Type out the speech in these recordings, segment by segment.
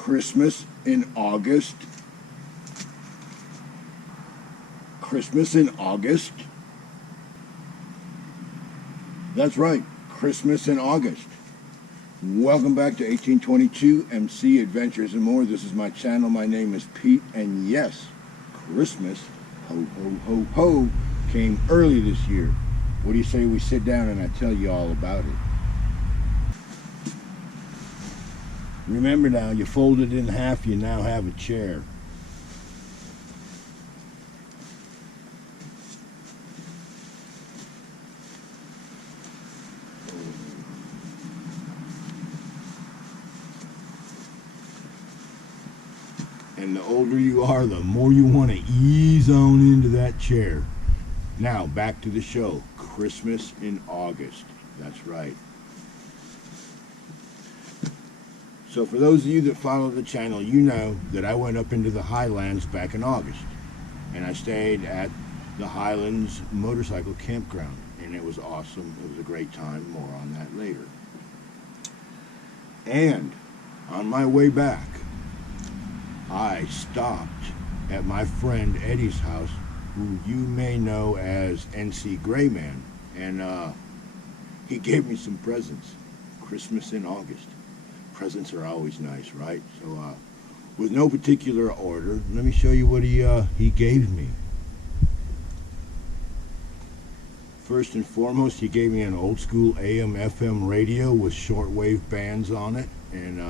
Christmas in August. Christmas in August. That's right, Christmas in August. Welcome back to 1822 MC Adventures and More. This is my channel. My name is Pete, and yes, Christmas, ho ho ho ho, came early this year. What do you say we sit down and I tell you all about it? Remember now, you fold it in half, you now have a chair. And the older you are, the more you want to ease on into that chair. Now, back to the show. Christmas in August. That's right. So for those of you that follow the channel, you know that I went up into the Highlands back in August. And I stayed at the Highlands Motorcycle Campground. And it was awesome. It was a great time. More on that later. And on my way back, I stopped at my friend Eddie's house, who you may know as NC Grayman, and he gave me some presents. Christmas in August. Presents are always nice, right? So, with no particular order, let me show you what he gave me. First and foremost, he gave me an old school AM/FM radio with shortwave bands on it, and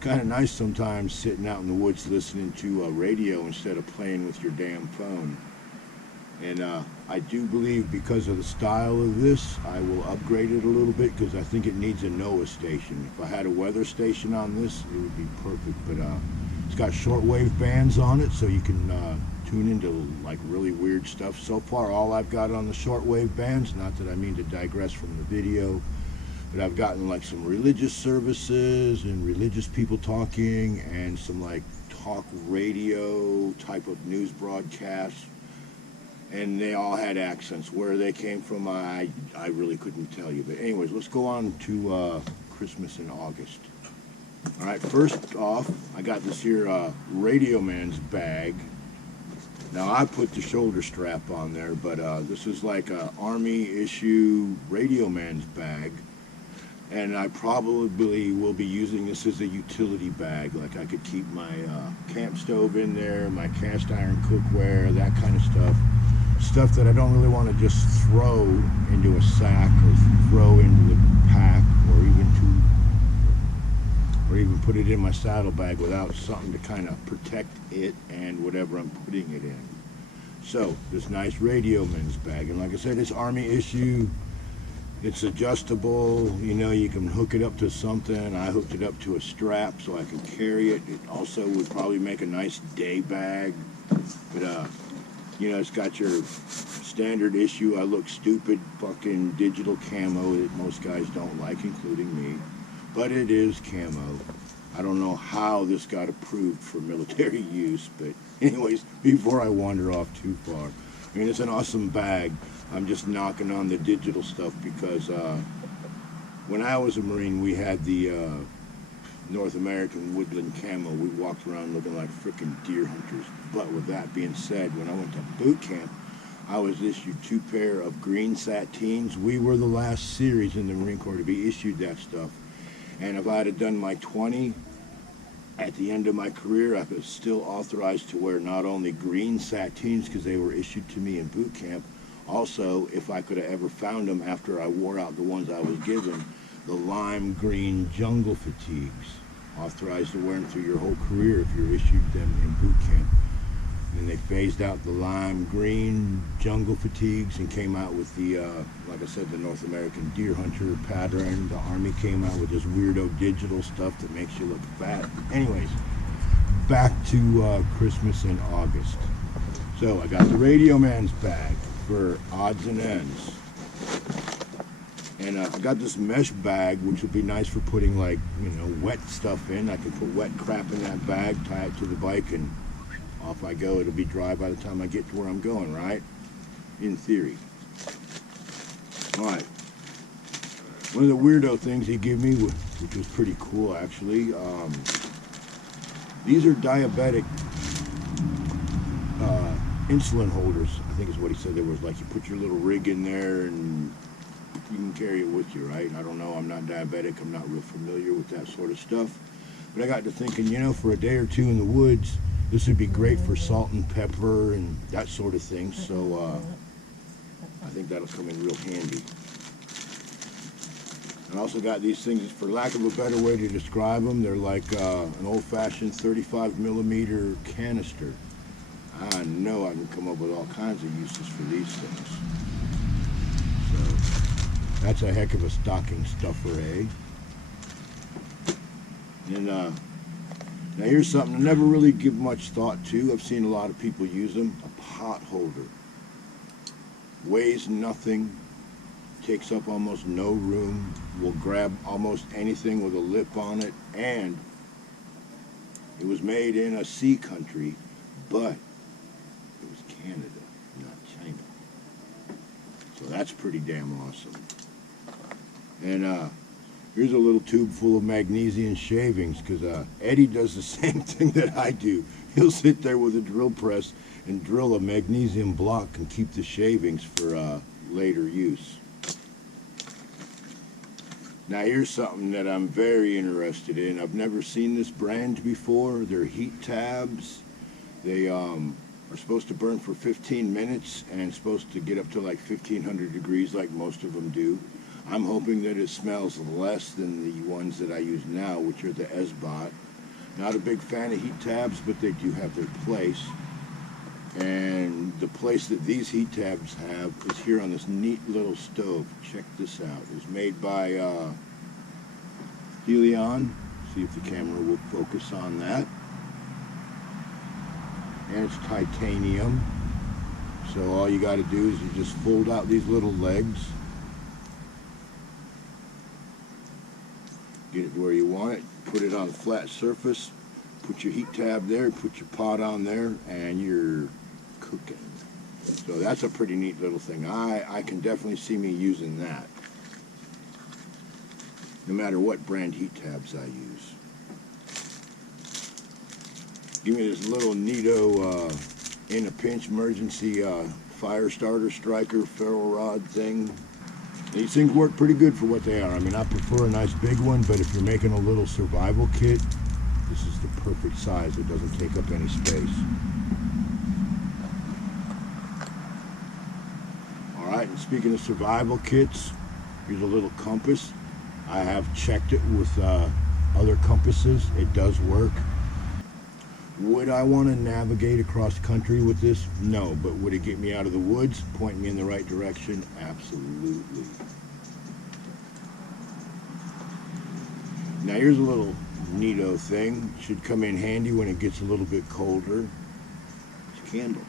kind of nice sometimes sitting out in the woods listening to a radio instead of playing with your damn phone. And I do believe because of the style of this, I will upgrade it a little bit because I think it needs a NOAA station. If I had a weather station on this, it would be perfect. But it's got shortwave bands on it, so you can tune into like really weird stuff. So far, all I've got on the shortwave bands, not that I mean to digress from the video, but I've gotten like some religious services and religious people talking and some like talk radio type of news broadcasts, and they all had accents. Where they came from, I really couldn't tell you. But anyways, let's go on to Christmas in August. All right, first off, I got this here Radio Man's bag. Now I put the shoulder strap on there, but this is like a Army issue Radio Man's bag. And I probably will be using this as a utility bag. Like I could keep my camp stove in there, my cast iron cookware, that kind of stuff. Stuff that I don't really want to just throw into a sack or throw into the pack or even put it in my saddlebag without something to kind of protect it and whatever I'm putting it in. So this nice Radio Man's bag, and like I said, it's Army issue. It's adjustable, you know, you can hook it up to something. I hooked it up to a strap so I can carry it. It also would probably make a nice day bag. But, you know, it's got your standard issue, I look stupid, fucking digital camo that most guys don't like, including me. But it is camo. I don't know how this got approved for military use, but anyways, before I wander off too far, I mean, it's an awesome bag. I'm just knocking on the digital stuff because when I was a Marine, we had the North American woodland camo. We walked around looking like frickin' deer hunters. But with that being said, when I went to boot camp, I was issued 2 pair of green Sateens. We were the last series in the Marine Corps to be issued that stuff. And if I had done my 20, at the end of my career, I was still authorized to wear not only green Sateens because they were issued to me in boot camp, also, if I could have ever found them after I wore out the ones I was given, the lime green jungle fatigues, authorized to wear them through your whole career if you're issued them in boot camp. And they phased out the lime green jungle fatigues and came out with the, like I said, the North American deer hunter pattern. The Army came out with this weirdo digital stuff that makes you look fat. Anyways, back to Christmas in August. So I got the Radio Man's bag for odds and ends. And I got this mesh bag, which would be nice for putting, like, you know, wet stuff in. I can put wet crap in that bag, tie it to the bike, and off I go. It'll be dry by the time I get to where I'm going, right? In theory. All right. One of the weirdo things he gave me, which was pretty cool, actually, These are diabetic insulin holders, I think is what he said. There was like you put your little rig in there and you can carry it with you, right? I don't know. I'm not diabetic. I'm not real familiar with that sort of stuff. But I got to thinking, you know, for a day or two in the woods, this would be great for salt and pepper and that sort of thing. So I think that'll come in real handy. I also got these things, for lack of a better way to describe them, they're like an old-fashioned 35 millimeter canister. I know I can come up with all kinds of uses for these things. So that's a heck of a stocking stuffer, eh? And now here's something I never really give much thought to. I've seen a lot of people use them. A pot holder. Weighs nothing. Takes up almost no room, will grab almost anything with a lip on it, and it was made in a sea country, but it was Canada, not China. So that's pretty damn awesome. And here's a little tube full of magnesium shavings, because Eddie does the same thing that I do. He'll sit there with a drill press and drill a magnesium block and keep the shavings for later use. Now here's something that I'm very interested in. I've never seen this brand before. They're heat tabs. They are supposed to burn for 15 minutes and supposed to get up to like 1500 degrees like most of them do. I'm hoping that it smells less than the ones that I use now, which are the Esbot. Not a big fan of heat tabs, but they do have their place. And the place that these heat tabs have is here on this neat little stove. Check this out. It's made by Helion. See if the camera will focus on that. And it's titanium. So all you got to do is you just fold out these little legs. Get it where you want it. Put it on a flat surface. Put your heat tab there. Put your pot on there. And you're cooking. So that's a pretty neat little thing. I can definitely see me using that, no matter what brand heat tabs I use. Give me this little neato in a pinch emergency fire starter striker ferro rod thing. These things work pretty good for what they are. I mean, I prefer a nice big one, but if you're making a little survival kit, this is the perfect size. It doesn't take up any space. Alright, and speaking of survival kits, here's a little compass. I have checked it with other compasses. It does work. Would I want to navigate across country with this? No, but would it get me out of the woods, point me in the right direction? Absolutely. Now here's a little neato thing. Should come in handy when it gets a little bit colder. It's a candle.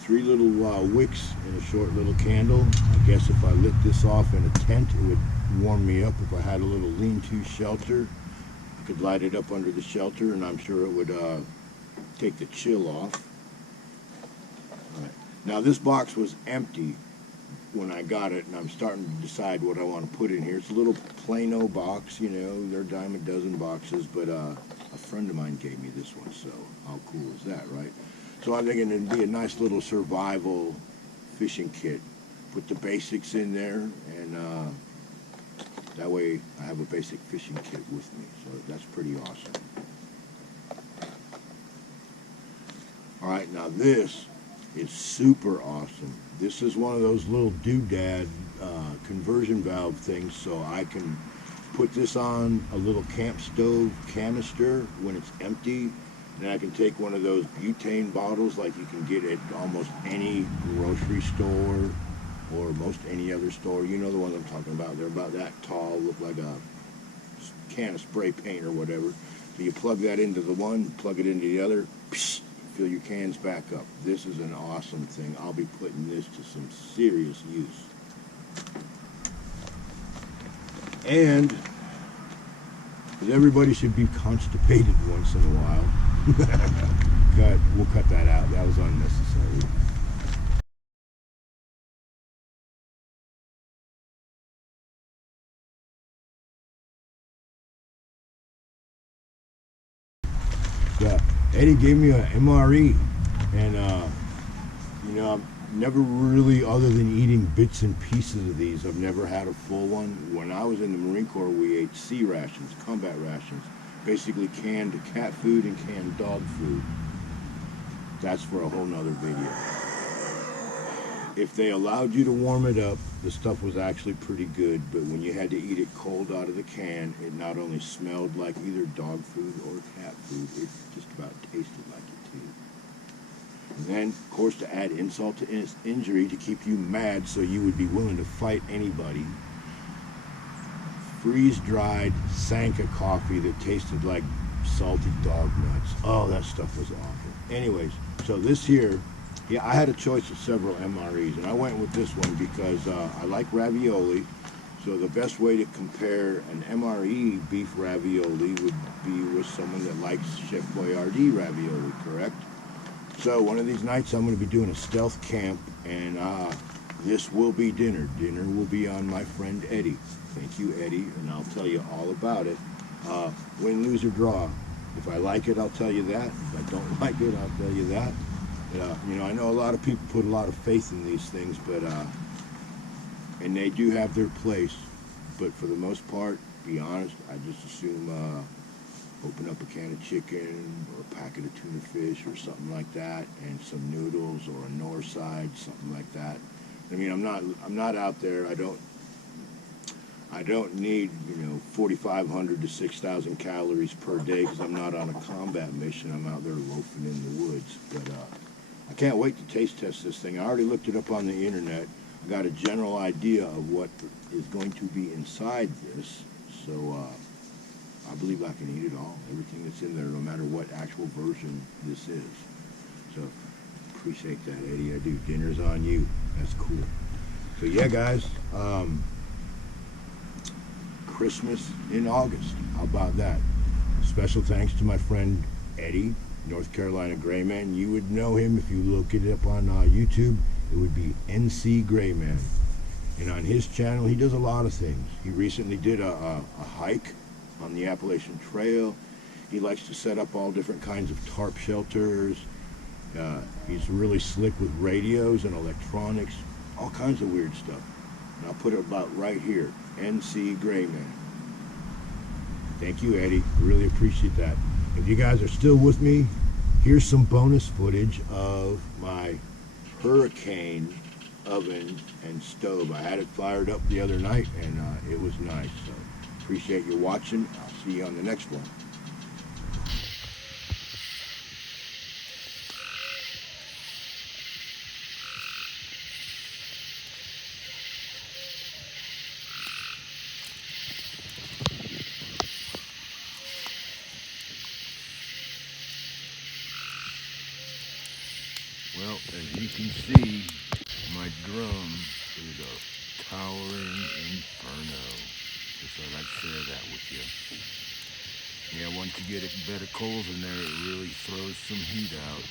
3 little wicks in a short little candle. I guess if I lit this off in a tent, it would warm me up. If I had a little lean-to shelter, I could light it up under the shelter, and I'm sure it would take the chill off. All right. Now this box was empty when I got it, and I'm starting to decide what I want to put in here. It's a little Plano box, you know, they're dime a dozen boxes, but a friend of mine gave me this one, so how cool is that, right? So I'm thinking it'd be a nice little survival fishing kit. Put the basics in there, and that way I have a basic fishing kit with me. So that's pretty awesome. All right, now this is super awesome. This is one of those little doodad conversion valve things, so I can put this on a little camp stove canister when it's empty. And I can take one of those butane bottles like you can get at almost any grocery store or most any other store. You know the ones I'm talking about. They're about that tall, look like a can of spray paint or whatever. So you plug that into the one, plug it into the other, psh, fill your cans back up. This is an awesome thing. I'll be putting this to some serious use. And everybody should be constipated once in a while. We'll cut that out. That was unnecessary. Eddie gave me a MRE, and you know, I've never really, other than eating bits and pieces of these, I've never had a full one. When I was in the Marine Corps, we ate C rations, combat rations, basically canned cat food and canned dog food. That's for a whole nother video. If they allowed you to warm it up, the stuff was actually pretty good, but when you had to eat it cold out of the can, it not only smelled like either dog food or cat food, it just about tasted like it too. And then, of course, to add insult to injury, to keep you mad so you would be willing to fight anybody, freeze-dried Sanka coffee that tasted like salty dog nuts. Oh, that stuff was awful. Anyways, so this here, yeah, I had a choice of several MREs, and I went with this one because I like ravioli. So the best way to compare an MRE beef ravioli would be with someone that likes Chef Boyardee ravioli, correct? So one of these nights I'm going to be doing a stealth camp, and this will be dinner. Dinner will be on my friend Eddie. Thank you, Eddie, and I'll tell you all about it. Win, lose, or draw. If I like it, I'll tell you that. If I don't like it, I'll tell you that. You know, I know a lot of people put a lot of faith in these things, but and they do have their place. But for the most part, be honest, I just assume open up a can of chicken or a packet of tuna fish or something like that, and some noodles or a North side, something like that. I mean, I'm not out there. I don't need, you know, 4,500 to 6,000 calories per day because I'm not on a combat mission. I'm out there loafing in the woods. But I can't wait to taste test this thing. I already looked it up on the internet. I got a general idea of what is going to be inside this. So I believe I can eat it all, everything that's in there, no matter what actual version this is. So appreciate that, Eddie. I do. Dinner's on you. That's cool. So yeah, guys. Christmas in August. How about that? Special thanks to my friend Eddie, North Carolina Grayman. You would know him if you look it up on YouTube. It would be NC Grayman. And on his channel, he does a lot of things. He recently did a hike on the Appalachian Trail. He likes to set up all different kinds of tarp shelters. He's really slick with radios and electronics, all kinds of weird stuff. And I'll put it about right here, NC Grayman. Thank you, Eddie. Really appreciate that. If you guys are still with me, here's some bonus footage of my hurricane oven and stove. I had it fired up the other night, and it was nice. So appreciate you watching. I'll see you on the next one. Well, as you can see, my drum is a towering inferno. Just thought I'd share that with you. Yeah, once you get it better coals in there, it really throws some heat out.